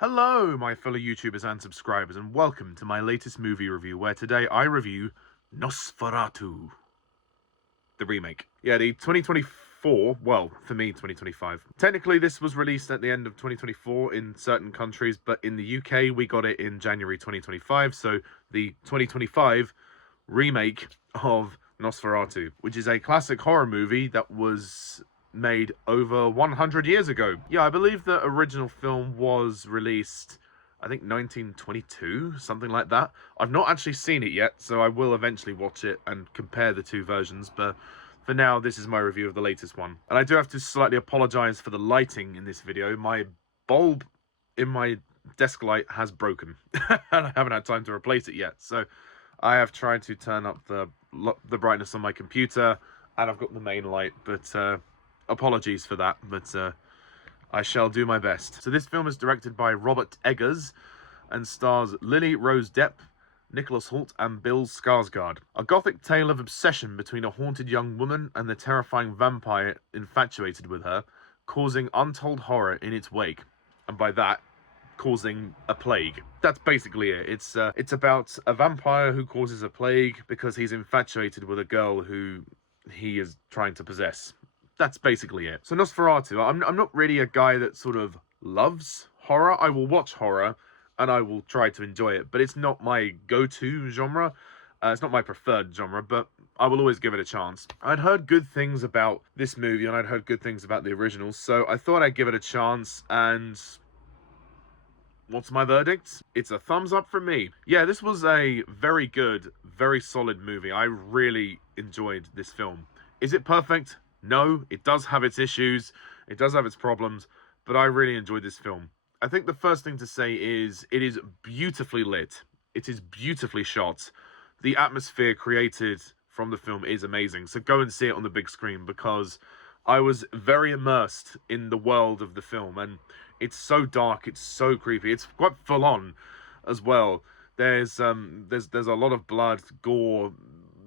Hello, my fellow YouTubers and subscribers, and welcome to my latest movie review, where today I review Nosferatu, the remake. Yeah, the 2024, well, for me, 2025. Technically, this was released at the end of 2024 in certain countries, but in the UK, we got it in January 2025, so the 2025 remake of Nosferatu, which is a classic horror movie that was made over 100 years ago. Yeah, I believe the original film was released, I think 1922, something like that. I've not actually seen it yet, so I will eventually watch it and compare the two versions, but for now, this is my review of the latest one. And I do have to slightly apologise for the lighting in this video. My bulb in my desk light has broken, and I haven't had time to replace it yet, so I have tried to turn up the brightness on my computer, and I've got the main light, but apologies for that, but I shall do my best. So this film is directed by Robert Eggars and stars Lily Rose Depp, Nicholas Hoult and Bill Skarsgard. A gothic tale of obsession between a haunted young woman and the terrifying vampire infatuated with her, causing untold horror in its wake. And by that, causing a plague. That's basically it. It's about a vampire who causes a plague because he's infatuated with a girl who he is trying to possess. That's basically it. So Nosferatu, I'm not really a guy that sort of loves horror. I will watch horror and I will try to enjoy it, but it's not my go-to genre. It's not my preferred genre, but I will always give it a chance. I'd heard good things about this movie and I'd heard good things about the original, so I thought I'd give it a chance, and what's my verdict? It's a thumbs up from me. Yeah, this was a very good, very solid movie. I really enjoyed this film. Is it perfect? No, it does have its issues, it does have its problems, but I really enjoyed this film. I think the first thing to say is it is beautifully lit. It is beautifully shot. The atmosphere created from the film is amazing, so go and see it on the big screen, because I was very immersed in the world of the film, and it's so dark, it's so creepy, it's quite full on as well. There's a lot of blood, gore.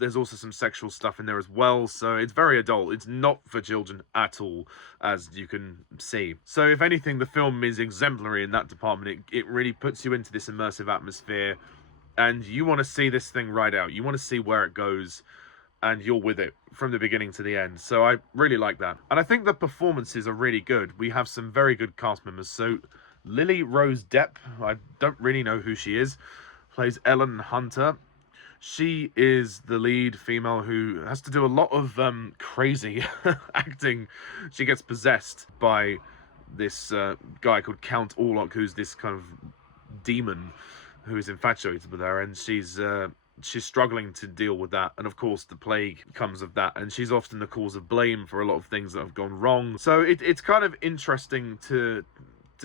There's also some sexual stuff in there as well, so it's very adult. It's not for children at all, as you can see. So if anything, the film is exemplary in that department. It really puts you into this immersive atmosphere, and you want to see this thing right out. You want to see where it goes, and you're with it from the beginning to the end. So I really like that. And I think the performances are really good. We have some very good cast members. So Lily Rose Depp, I don't really know who she is, plays Ellen Hunter. She is the lead female who has to do a lot of crazy acting. She gets possessed by this guy called Count Orlok, who's this kind of demon who is infatuated with her, and she's struggling to deal with that. And of course, the plague comes of that, and she's often the cause of blame for a lot of things that have gone wrong. So it's kind of interesting to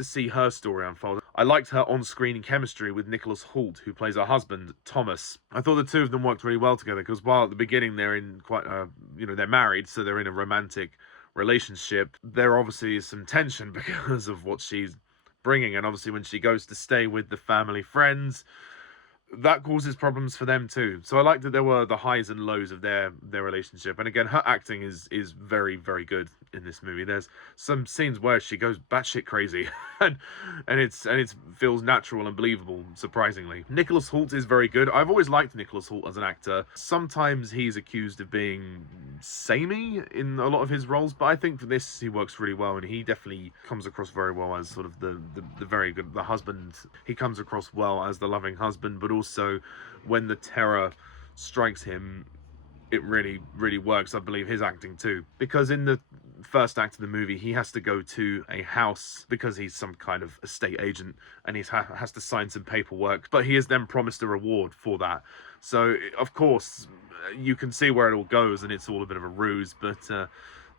see her story unfold. I liked her on-screen chemistry with Nicholas Hoult, who plays her husband, Thomas. I thought the two of them worked really well together, because while at the beginning they're in quite a, they're married, so they're in a romantic relationship, there obviously is some tension because of what she's bringing, and obviously when she goes to stay with the family friends, that causes problems for them too. So I like that there were the highs and lows of their relationship. And again, her acting is very, very good in this movie. There's some scenes where she goes batshit crazy, and it feels natural and believable, surprisingly. Nicholas Hoult is very good. I've always liked Nicholas Hoult as an actor. Sometimes he's accused of being samey in a lot of his roles, but I think for this he works really well, and he definitely comes across very well as sort of the very good, the husband. He comes across well as the loving husband, but also when the terror strikes him, it really, really works. I believe his acting too, because in the first act of the movie, he has to go to a house because he's some kind of estate agent, and he has to sign some paperwork, but he is then promised a reward for that. So of course you can see where it all goes, and it's all a bit of a ruse, but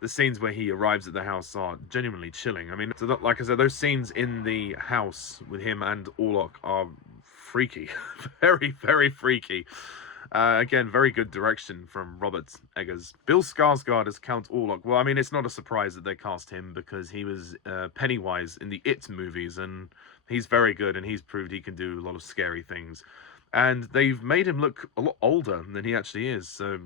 the scenes where he arrives at the house are genuinely chilling. I mean, like I said, those scenes in the house with him and Orlok are freaky. Very, very freaky. Again, very good direction from Robert Eggers. Bill Skarsgard as Count Orlok. Well, I mean, it's not a surprise that they cast him, because he was Pennywise in the It movies, and he's very good, and he's proved he can do a lot of scary things. and they've made him look a lot older than he actually is. So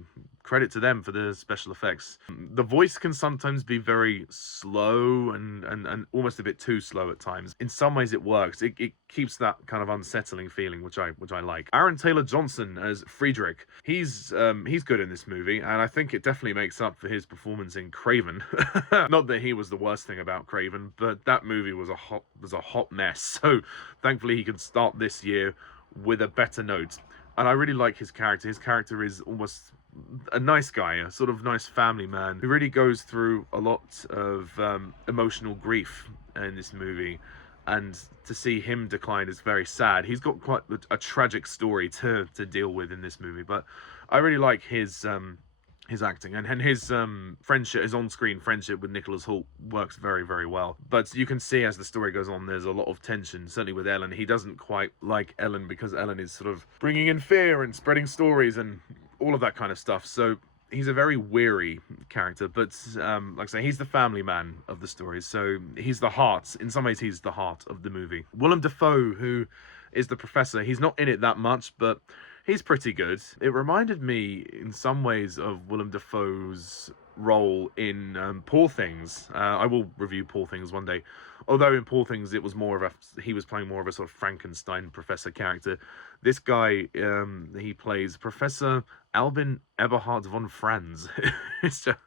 credit to them for the special effects. The voice can sometimes be very slow and almost a bit too slow at times. In some ways it works. It keeps that kind of unsettling feeling, which I like. Aaron Taylor Johnson as Friedrich. He's good in this movie, and I think it definitely makes up for his performance in Craven. Not that he was the worst thing about Craven, but that movie was a hot mess. So thankfully he can start this year with a better note. And I really like his character. His character is almost a nice guy, a sort of nice family man who really goes through a lot of emotional grief in this movie. And to see him decline is very sad. He's got quite a tragic story to deal with in this movie, but I really like his acting, and his friendship, his on-screen friendship with Nicholas Hoult works very, very well. But you can see as the story goes on, there's a lot of tension, certainly with Ellen. He doesn't quite like Ellen because Ellen is sort of bringing in fear and spreading stories and all of that kind of stuff. So he's a very weary character, but like I say, he's the family man of the story. So he's the heart. In some ways, he's the heart of the movie. Willem Dafoe, who is the professor, he's not in it that much, but he's pretty good. It reminded me in some ways of Willem Dafoe's role in Poor Things. I will review Poor Things one day. Although in Poor Things it was he was playing more of a sort of Frankenstein professor character. This guy, he plays Professor Albin Eberhard von Franz. It's just,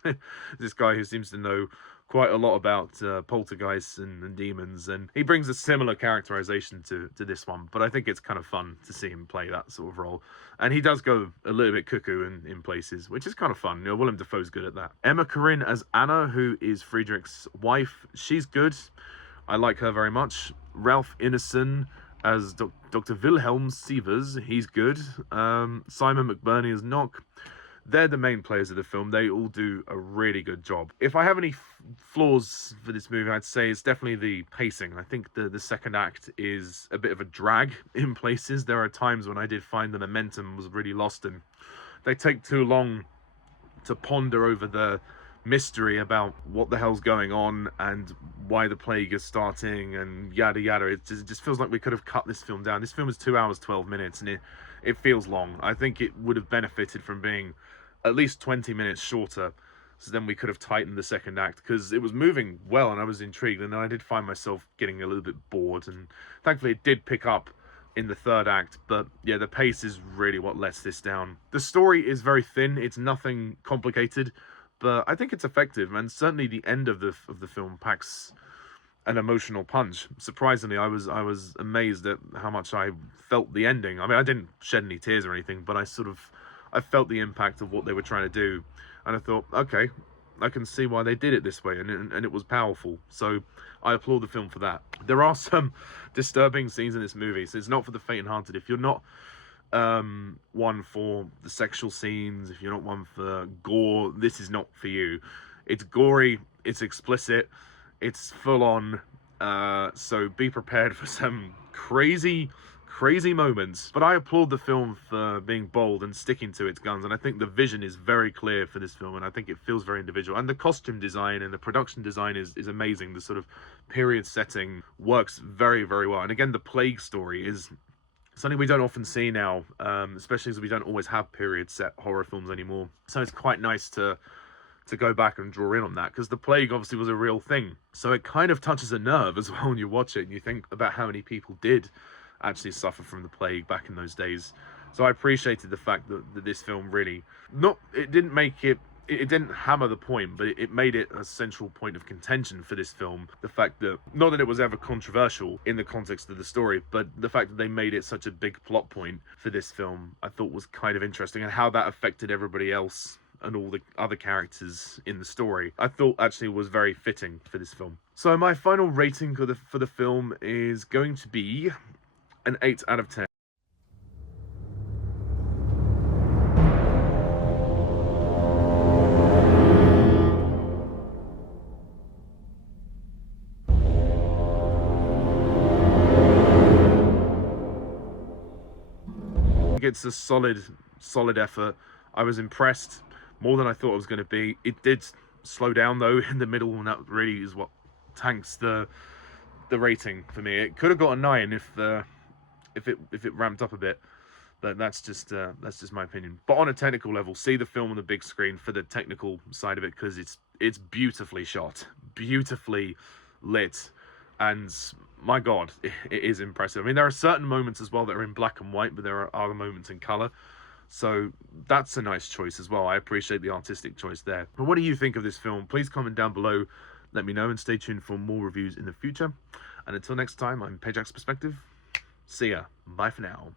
this guy who seems to know quite a lot about poltergeists and demons, and he brings a similar characterization to this one, but I think it's kind of fun to see him play that sort of role. And he does go a little bit cuckoo in places, which is kind of fun. You know, Willem Dafoe's good at that. Emma Corrin as Anna, who is Friedrich's wife, she's good. I like her very much. Ralph Ineson as Dr. Wilhelm Sievers, he's good. Simon McBurney as Nock. They're the main players of the film. They all do a really good job. If I have any flaws for this movie, I'd say it's definitely the pacing. I think the second act is a bit of a drag in places. There are times when I did find the momentum was really lost, and they take too long to ponder over the mystery about what the hell's going on and why the plague is starting and yada yada. It just feels like we could have cut this film down. This film is 2 hours 12 minutes, and it feels long. I think it would have benefited from being at least 20 minutes shorter, so then we could have tightened the second act, because it was moving well and I was intrigued, and then I did find myself getting a little bit bored, and thankfully it did pick up in the third act. But yeah, the pace is really what lets this down. The story is very thin. It's nothing complicated, but I think it's effective, and certainly the end of the film packs an emotional punch. Surprisingly, I was amazed at how much I felt the ending. I mean, I didn't shed any tears or anything, but I felt the impact of what they were trying to do, and I thought, okay, I can see why they did it this way, and it was powerful. So I applaud the film for that. There are some disturbing scenes in this movie, so it's not for the faint-hearted. If you're not one for the sexual scenes, if you're not one for gore, this is not for you. It's gory, it's explicit, it's full on, so be prepared for some crazy moments. But I applaud the film for being bold and sticking to its guns, and I think the vision is very clear for this film, and I think it feels very individual, and the costume design and the production design is amazing. The sort of period setting works very, very well, and again, the plague story is something we don't often see now, especially as we don't always have period set horror films anymore. So it's quite nice to go back and draw in on that, because the plague obviously was a real thing. So it kind of touches a nerve as well when you watch it and you think about how many people did actually suffer from the plague back in those days. So I appreciated the fact that this film really, it didn't hammer the point, but it made it a central point of contention for this film. The fact that, not that it was ever controversial in the context of the story, but the fact that they made it such a big plot point for this film, I thought was kind of interesting, and how that affected everybody else and all the other characters in the story, I thought actually was very fitting for this film. So my final rating for the film is going to be an 8 out of 10. It's a solid effort. I was impressed, more than I thought it was going to be. It did slow down though in the middle, and that really is what tanks the rating for me. It could have got a 9 if it ramped up a bit, But that's just my opinion. But on a technical level, see the film on the big screen for the technical side of it, because it's beautifully shot, beautifully lit, and my God, it is impressive. I mean, there are certain moments as well that are in black and white, but there are other moments in color. So that's a nice choice as well. I appreciate the artistic choice there. But what do you think of this film? Please comment down below. Let me know, and stay tuned for more reviews in the future. And until next time, I'm Pajak's Perspective. See ya. Bye for now.